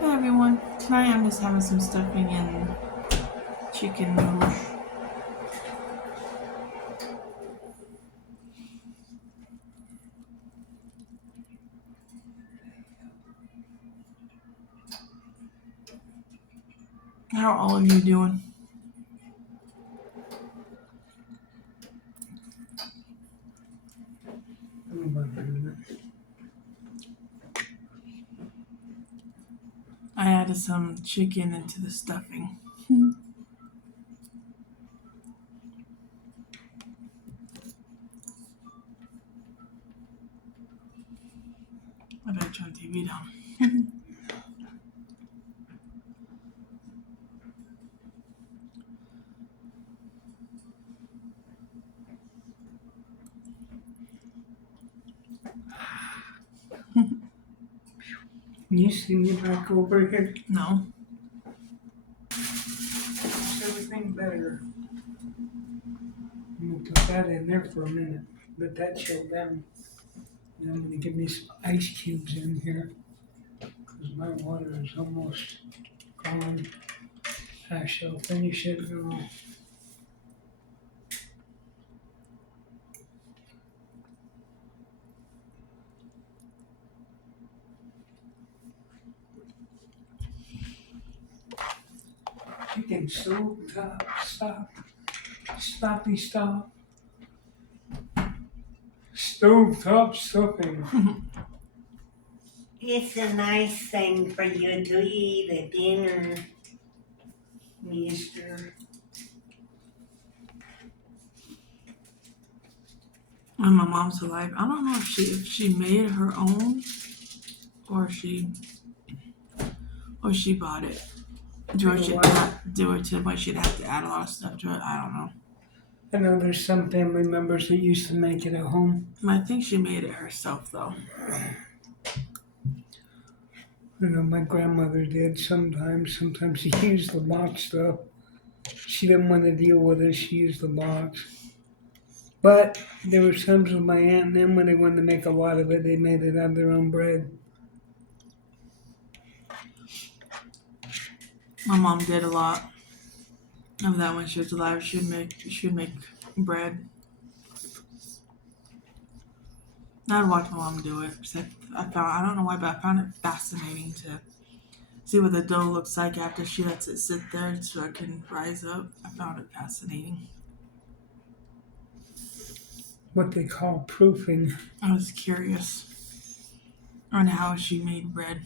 Hey everyone, tonight I'm just having some stuffing and chicken noodles. How are all of you doing? I added some chicken into the stuffing. I better turn the TV down. You see me back over here? No. Is everything better? I'm gonna put that in there for a minute. Let that chill down. And I'm gonna give me some ice cubes in here because my water is almost gone. I shall finish it now. Chicken soup, stop, stoppy stop. Stovetop stuffing. It's a nice thing for you to eat at dinner, mister. When my mom's alive, I don't know if she made her own or she bought it. Do it to the point she'd have to add a lot of stuff to it. I don't know. I know there's some family members that used to make it at home. I think she made it herself though. You know, my grandmother did sometimes. Sometimes she used the box stuff. She didn't want to deal with it. She used the box. But there were times with my aunt and them when they wanted to make a lot of it, they made it out of their own bread. My mom did a lot of that when she was alive. She'd make bread. I'd watch my mom do it. I don't know why, but I found it fascinating to see what the dough looks like after she lets it sit there so it can rise up. I found it fascinating. What they call proofing. I was curious on how she made bread.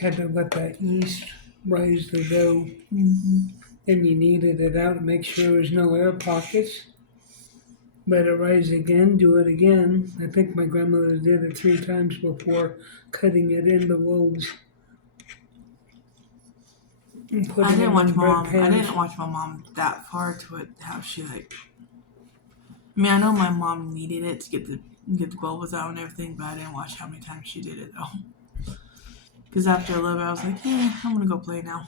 Had to let that yeast rise the dough. Mm-hmm. Then you kneaded it out to make sure there was no air pockets. Let it rise again, do it again. I think my grandmother did it 3 times before cutting it into loaves. And I putting didn't them in watch my bread mom. I pans. didn't watch my mom that far to it. How she like. I mean, I know my mom needed it to get the bubbles out and everything, but I didn't watch how many times she did it though. Because after a little bit, I was like, "Yeah, I'm gonna go play now."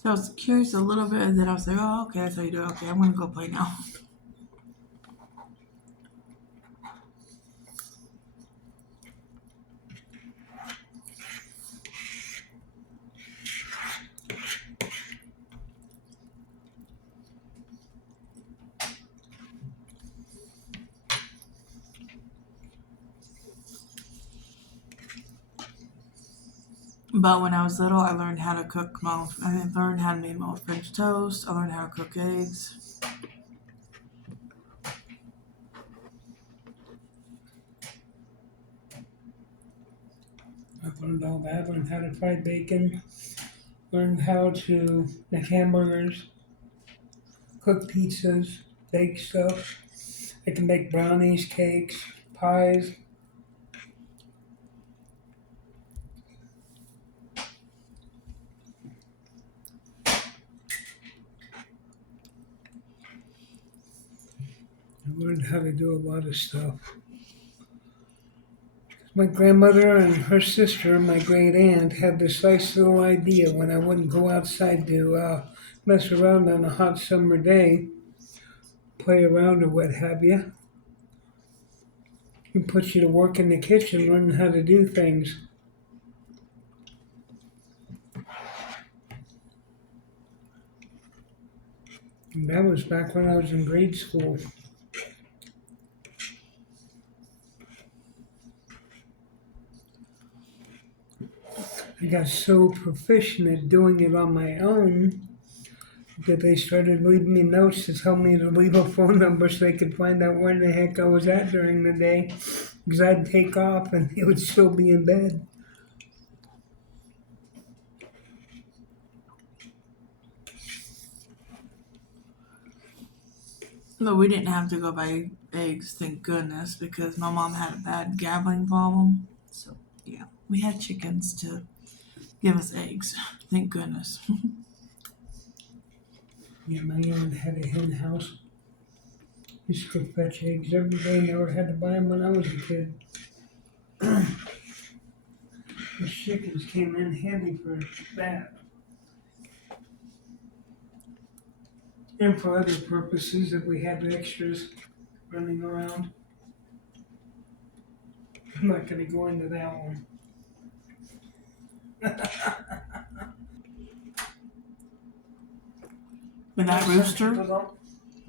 So I was curious a little bit, and then I was like, "Oh, okay, that's how you do it. Okay, I'm gonna go play now." But when I was little, I learned how to cook I learned how to make my own French toast. I learned how to cook eggs. I've learned all that. Learned how to fry bacon. Learned how to make hamburgers. Cook pizzas. Bake stuff. I can make brownies, cakes, pies. I learned how to do a lot of stuff. My grandmother and her sister, my great aunt, had this nice little idea when I wouldn't go outside to mess around on a hot summer day. play around or what have you. He puts you to work in the kitchen, learning how to do things. And that was back when I was in grade school. I got so proficient at doing it on my own that they started leaving me notes to tell me to leave a phone number so they could find out where the heck I was at during the day. Because I'd take off and they would still be in bed. No, we didn't have to go buy eggs, thank goodness, because my mom had a bad gambling problem. So, yeah, we had chickens to give us eggs, thank goodness. Yeah, my aunt had a hen house. Used to fetch eggs every day. Never had to buy them when I was a kid. The chickens came in handy for that. And for other purposes if we had extras running around. I'm not going to go into that one. But that Some rooster, people don't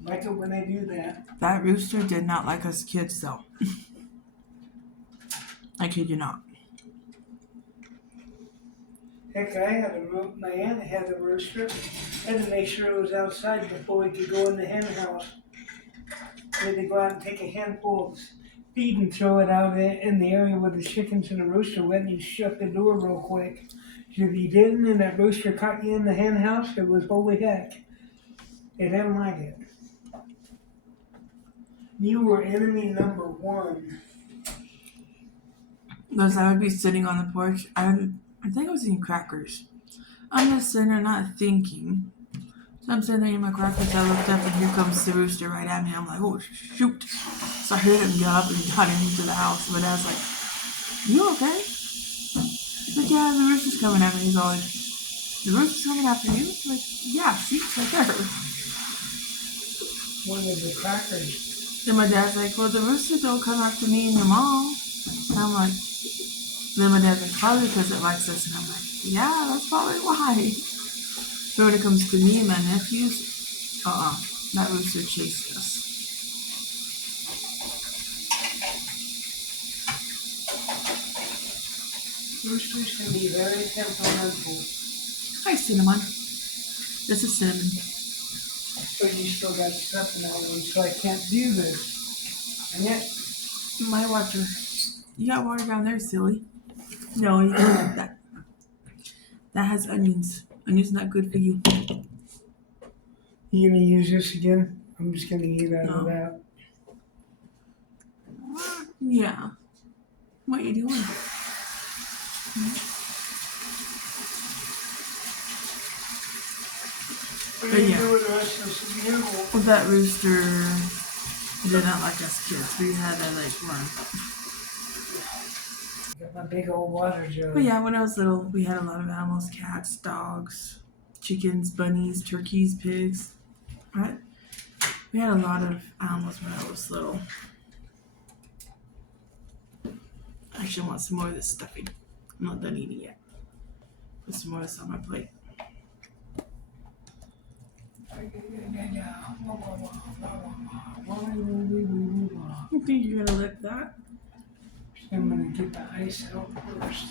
like it when they do that. did not like us kids, though. I kid you not. Heck, I had my aunt had a rooster. Had to make sure it was outside before we could go in the hen house. We had to go out and take a handful of feed and throw it out in the area where the chickens and the rooster went, and you shut the door real quick. If you didn't and that rooster caught you in the hen house, it was holy heck. They didn't like it. You were enemy number one. Because I would be sitting on the porch. I think I was eating crackers. I'm just sitting there not thinking. So I'm sitting there eating my crackers. I looked up and here comes the rooster right at me. I'm like, oh shoot. So I heard him get up and he got into the house. My dad's like, you okay? He's like, yeah, the rooster's coming at me. He's all like, the rooster's coming after you? I'm like, yeah, see, it's right there. One of the crackers. Then my dad's like, well, the rooster don't come after me and your mom. And I'm like, then my dad's like, probably because it likes us. And I'm like, yeah, that's probably why. So when it comes to me and my nephews, that rooster chased us. Roosters can be very temperamental. Hi, Cinnamon. This is Cinnamon. But you still got stuff in that one, so I can't do this. And yet, My water. You got water down there, silly. No, you can't have that. That has onions. Onions not good for you. you gonna use this again? I'm just gonna eat out of No. that. Yeah. What you doing? What do you Yeah. do with the rest of this vehicle? Well, that rooster did not like us kids. We had to run. Got my big old water jug. But yeah, when I was little, we had a lot of animals: cats, dogs, chickens, bunnies, turkeys, pigs. Right? We had a lot of animals when I was little. I actually want some more of this stuffing. I'm not done eating yet. Put some more of this on my plate. You think you're gonna lick that? I'm gonna get the ice out first.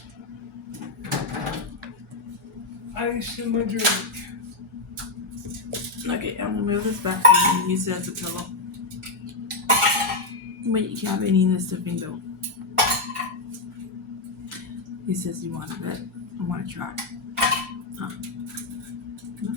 Ice in my drink. Okay, I'm gonna move this back to you. Use it as a pillow. Wait, you haven't eaten this stuffing though. He says you want it. I want to try. Huh. No.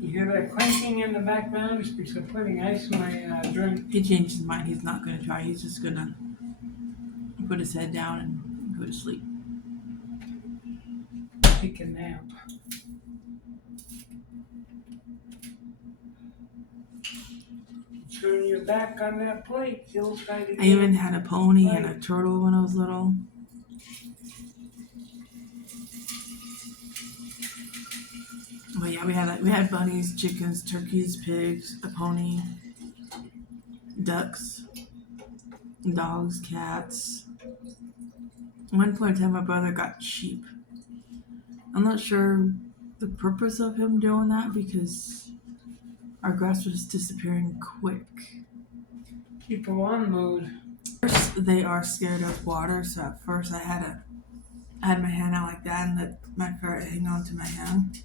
You hear that clanking in the background? It's because I'm putting ice in my drink. He changed his mind. He's not gonna try. He's just gonna put his head down and go to sleep. Take a nap. Turn your back on that plate. He'll try to I even had a pony and a turtle when I was little. yeah, we had bunnies, chickens, turkeys, pigs, a pony, ducks, dogs, cats. At one point in time, my brother got sheep. I'm not sure the purpose of him doing that because our grass was disappearing quick. Keep the lawn mowed. First, they are scared of water, so at first I had my hand out like that and let my ferret hang on to my hand.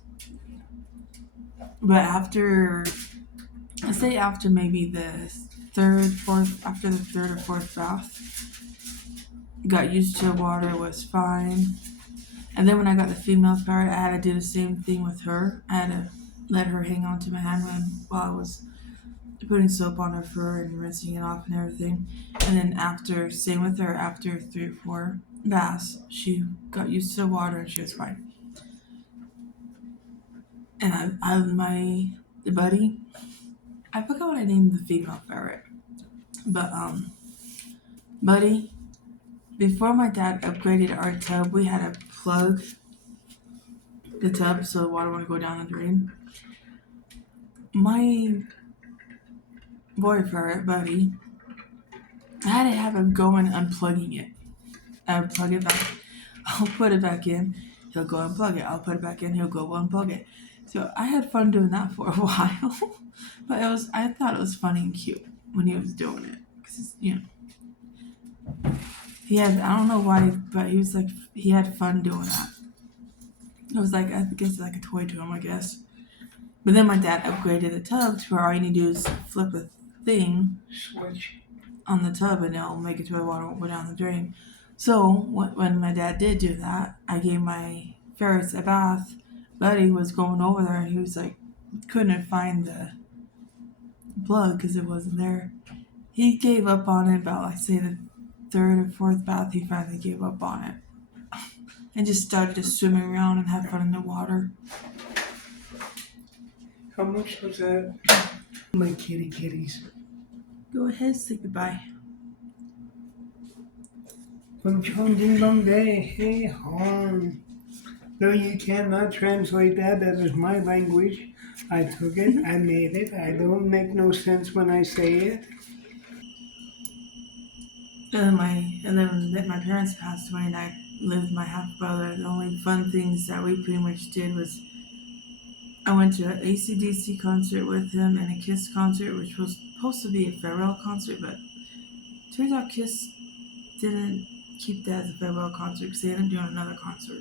But I say after maybe after the third or fourth bath, got used to water, was fine. And then when I got the female ferret, I had to do the same thing with her. I had to let her hang on to my hand while I was putting soap on her fur and rinsing it off and everything. And then same with her, after 3 or 4 baths, she got used to the water and she was fine. And the buddy, I forgot what I named the female ferret, but Buddy, before my dad upgraded our tub, we had to plug the tub so the water wouldn't go down the drain. My boy ferret, Buddy, I had to have him go and unplugging it. I would plug it back. I'll put it back in. He'll go unplug it. I'll put it back in. He'll go unplug it. So I had fun doing that for a while. But I thought it was funny and cute when he was doing it. Because, I don't know why, but he had fun doing that. It was like, I guess like a toy to him, I guess. But then my dad upgraded the tub to where all you need to do is flip a thing Switch. on the tub and it'll make it to where water won't go down the drain. So when my dad did do that, I gave my ferrets a bath. Buddy was going over there and he was like, couldn't find the plug because it wasn't there. He gave up on it about like say the third or fourth bath. He finally gave up on it and just started just swimming around and have fun in the water. How much was that? My kitties. Go ahead, say goodbye. Chong ding dong day, hey hon. No, you cannot translate that. That is my language. I took it. I made it. I don't make no sense when I say it. And then my parents passed away and I lived with my half brother. The only fun things that we pretty much did was I went to an AC/DC concert with him and a Kiss concert, which was supposed to be a farewell concert, but turns out Kiss didn't keep that as a farewell concert because they ended up doing another concert.